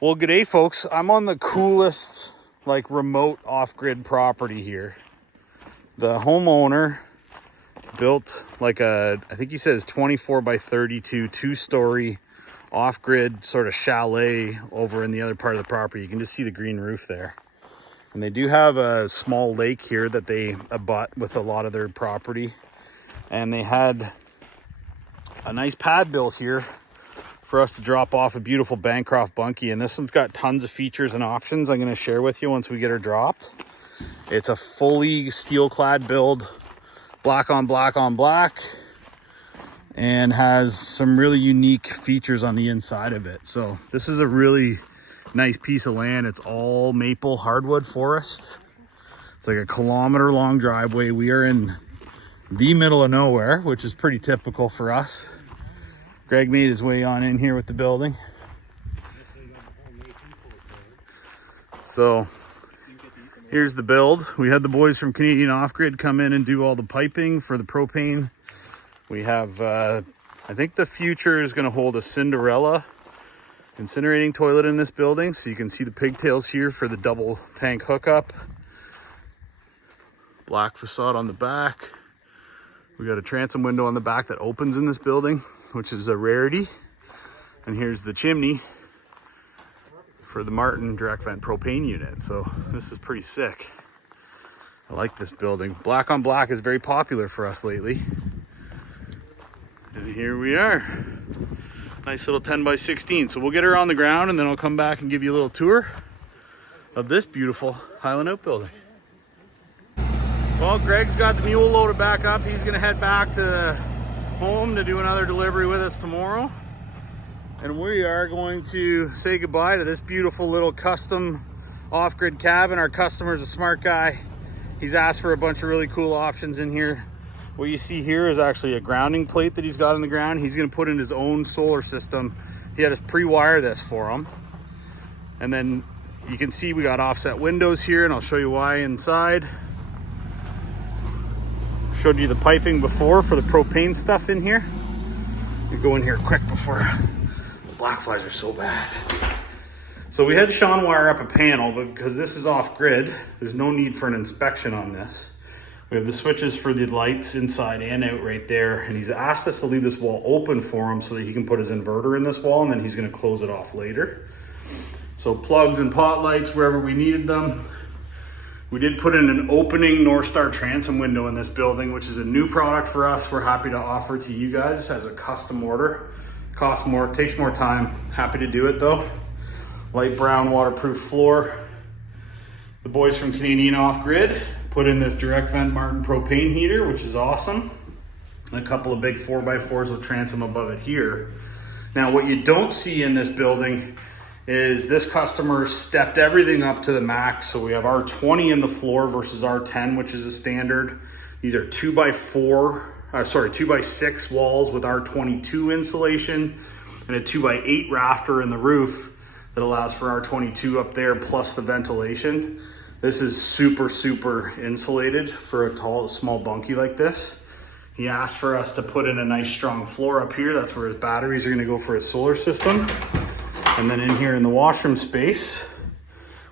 Well, g'day folks. I'm on the coolest, like, remote off-grid property here. The homeowner built like I think he says 24 by 32, two-story off-grid sort of chalet over in the other part of the property. You can just see the green roof there. And they do have a small lake here that they abut with a lot of their property. And they had a nice pad built here for us to drop off a beautiful Bancroft bunkie. And this one's got tons of features and options I'm going to share with you once we get her dropped. It's a fully steel clad build, black on black on black, and has some really unique features on the inside of it. So this is a really nice piece of land. It's all maple hardwood forest. It's like a kilometer-long driveway. We are in the middle of nowhere, which is pretty typical for us. Greg made his way on in here with the building. So here's the build. We had the boys from Canadian Off-Grid come in and do all the piping for the propane. We have, I think the future is going to hold a Cinderella incinerating toilet in this building. So you can see the pigtails here for the double tank hookup. Black facade on the back. We got a transom window on the back that opens in this building, which is a rarity. And here's the chimney for the Martin direct vent propane unit. So this is pretty sick. I like this building. Black on black is very popular for us lately. And here we are. Nice little 10 by 16. So we'll get her on the ground and then I'll come back and give you a little tour of this beautiful Highland Outbuilding. Well, Greg's got the mule loaded back up. He's gonna head back to home to do another delivery with us tomorrow. And we are going to say goodbye to this beautiful little custom off-grid cabin. Our customer's a smart guy. He's asked for a bunch of really cool options in here. What you see here is actually a grounding plate that he's got in the ground. He's gonna put in his own solar system. He had us pre-wire this for him. And then you can see we got offset windows here, and I'll show you why inside. Showed you the piping before for the propane stuff in here. You go in here quick before the black flies are so bad. So we had Sean wire up a panel, but because this is off grid, there's no need for an inspection on this. We have the switches for the lights inside and out right there. And he's asked us to leave this wall open for him so that he can put his inverter in this wall, and then he's gonna close it off later. So plugs and pot lights wherever we needed them. We did put in an opening North Star transom window in this building, which is a new product for us. We're happy to offer to you guys as a custom order. Costs more, takes more time. Happy to do it though. Light brown waterproof floor. The boys from Canadian Off-Grid put in this direct vent Martin propane heater, which is awesome. And a couple of big 4x4s with transom above it here. Now what you don't see in this building is this customer stepped everything up to the max. So we have R20 in the floor versus R10, which is a standard. These are 2x6 walls with R22 insulation and a 2x8 rafter in the roof that allows for R22 up there plus the ventilation. This is super, super insulated for a small bunkie like this. He asked for us to put in a nice strong floor up here. That's where his batteries are gonna go for his solar system. And then in here in the washroom space,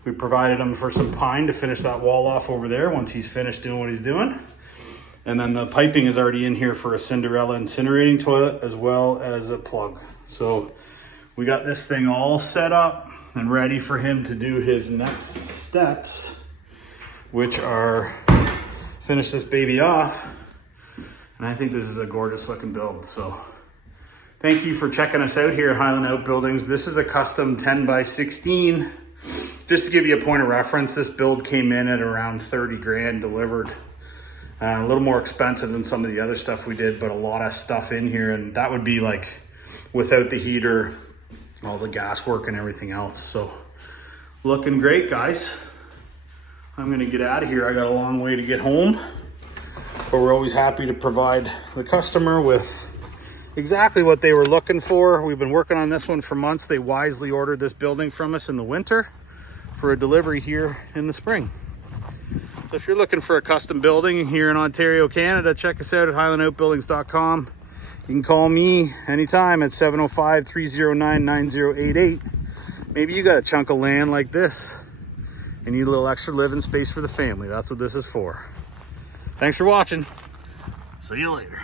we provided him for some pine to finish that wall off over there once he's finished doing what he's doing. And then the piping is already in here for a Cinderella incinerating toilet as well as a plug. So we got this thing all set up and ready for him to do his next steps, which are finish this baby off. And I think this is a gorgeous looking build. So thank you for checking us out here at Highland Outbuildings. This is a custom 10 by 16. Just to give you a point of reference, this build came in at around 30 grand delivered. A little more expensive than some of the other stuff we did, but a lot of stuff in here. And that would be like without the heater, all the gas work and everything else. So looking great, guys. I'm gonna get out of here. I got a long way to get home, but we're always happy to provide the customer with exactly what they were looking for. We've been working on this one for months. They wisely ordered this building from us in the winter for a delivery here in the spring. So if you're looking for a custom building here in Ontario, Canada, check us out at highlandoutbuildings.com. You can call me anytime at 705-309-9088. Maybe you got a chunk of land like this and need a little extra living space for the family. That's what this is for. Thanks for watching. See you later.